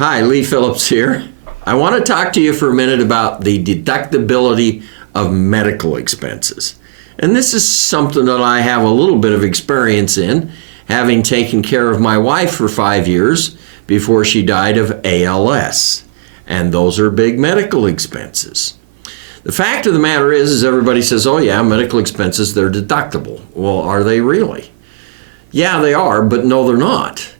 Hi, Lee Phillips here. I want to talk to you for a minute about the deductibility of medical expenses. And this is something that I have a little bit of experience in, having taken care of my wife for 5 years before she died of ALS. And those are big medical expenses. The fact of the matter is everybody says, oh yeah, medical expenses, they're deductible. Well, are they really? Yeah, they are, but no, they're not.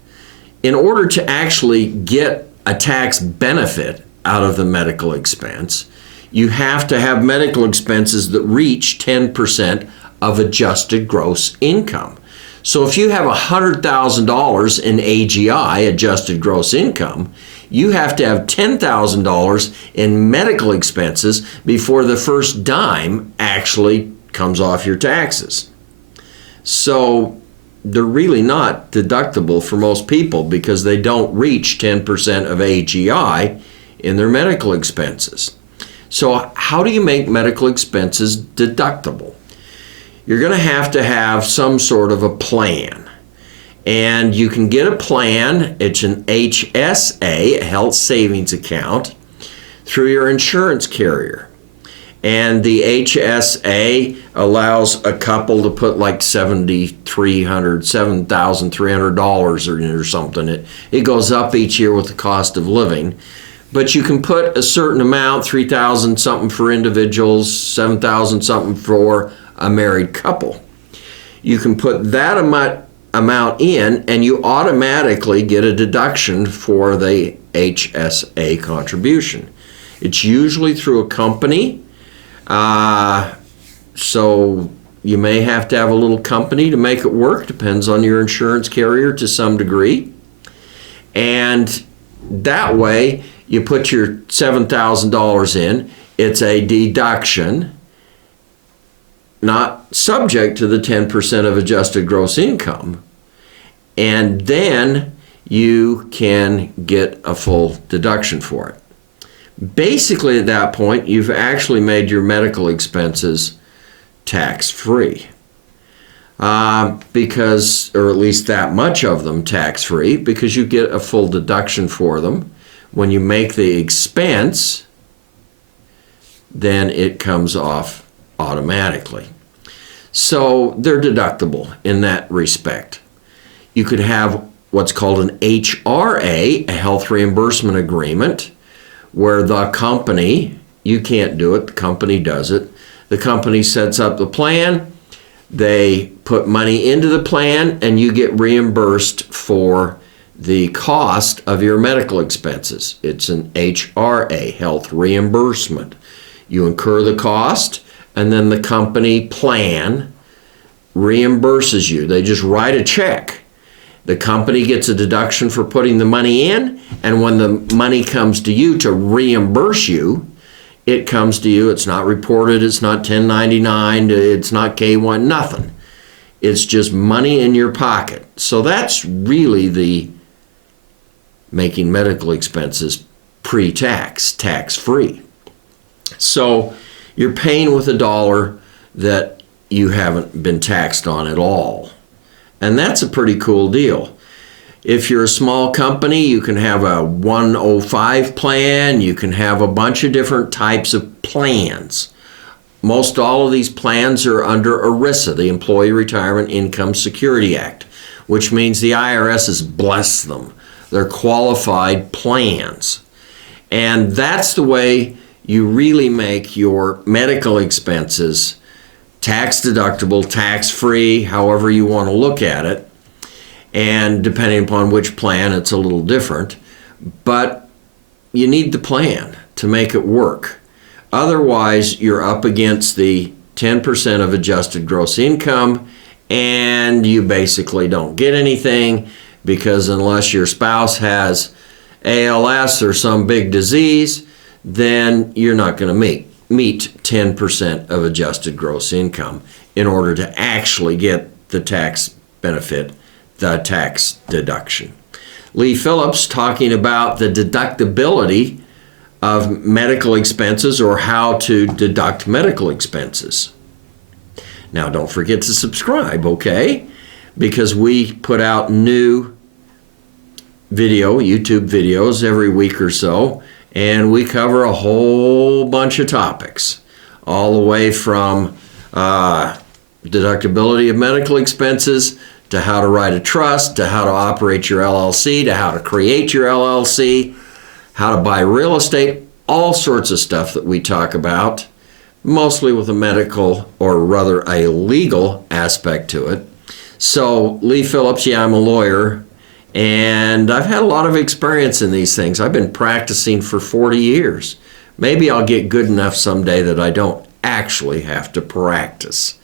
In order to actually get a tax benefit out of the medical expense, you have to have medical expenses that reach 10% of adjusted gross income. So if you have $100,000 in AGI, adjusted gross income, you have to have $10,000 in medical expenses before the first dime actually comes off your taxes. So they're really not deductible for most people because they don't reach 10% of AGI in their medical expenses. So how do you make medical expenses deductible? You're going to have some sort of a plan. And you can get a plan, it's an HSA, a health savings account, through your insurance carrier. And the HSA allows a couple to put like $7,300 in or something. It goes up each year with the cost of living. But you can put a certain amount, $3,000 something for individuals, $7,000 something for a married couple. You can put that amount in and you automatically get a deduction for the HSA contribution. It's usually through a company. So you may have to have a little company to make it work. Depends on your insurance carrier to some degree. And that way you put your $7,000 in. It's a deduction, not subject to the 10% of adjusted gross income. And then you can get a full deduction for it. Basically, at that point, you've actually made your medical expenses tax-free. Because, or at least that much of them tax-free, because you get a full deduction for them. When you make the expense, then it comes off automatically. So they're deductible in that respect. You could have what's called an HRA, a health reimbursement agreement, where the company, you can't do it, the company does it. The company sets up the plan, they put money into the plan, and you get reimbursed for the cost of your medical expenses. It's an HRA, health reimbursement. You incur the cost, and then the company plan reimburses you. They just write a check. The company gets a deduction for putting the money in, and when the money comes to you to reimburse you, it comes to you. It's not reported, it's not 1099, it's not K1, nothing. It's just money in your pocket. So that's really the making medical expenses pre-tax, tax-free. So you're paying with a dollar that you haven't been taxed on at all. And that's a pretty cool deal. If you're a small company, you can have a 105 plan. You can have a bunch of different types of plans. Most all of these plans are under ERISA, the Employee Retirement Income Security Act, which means the IRS has blessed them. They're qualified plans. And that's the way you really make your medical expenses tax deductible, tax-free, however you want to look at it. And depending upon which plan, it's a little different. But you need the plan to make it work. Otherwise, you're up against the 10% of adjusted gross income, and you basically don't get anything, because unless your spouse has ALS or some big disease, then you're not going to meet 10% of adjusted gross income in order to actually get the tax benefit, the tax deduction. Lee Phillips talking about the deductibility of medical expenses, or how to deduct medical expenses. Now, don't forget to subscribe, okay? Because we put out new YouTube videos every week or so, and we cover a whole bunch of topics, all the way from deductibility of medical expenses, to how to write a trust, to how to operate your LLC, to how to create your LLC, how to buy real estate, all sorts of stuff that we talk about, mostly with a medical, or rather a legal aspect to it. So, Lee Phillips, yeah, I'm a lawyer, and I've had a lot of experience in these things. I've been practicing for 40 years. Maybe I'll get good enough someday that I don't actually have to practice.